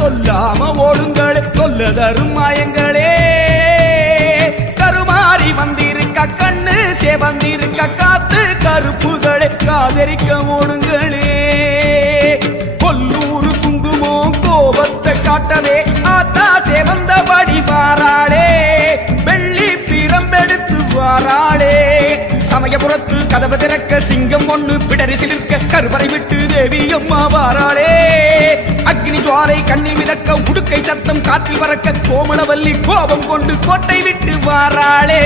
சொல்லாம ஓடுங்களே சொல்ல தரும் மாயங்களே கருமாறி வந்திருக்க கண்ணு சேவந்திருக்க காத்து கருப்புகளே காதரிக்க ஓடுங்களே கொல்லூரு குங்குமம் கோபத்தை காட்டவே ஆத்தா சேவந்தபடி வாராளே வெள்ளி பிரம்பெடுத்து வாராளே சமயபுரத்து கதவு திறக்க சிங்கம் ஒண்ணு பிடரி சிலிர்க்க கருவறை விட்டு தேவி அம்மா வாராளே அக்னி ஜுவாலை கண்ணி மிதக்க உடுக்கை சத்தம் காற்றில் பறக்க கோமணவல்லி கோபம் கொண்டு கோட்டை விட்டு வாராளே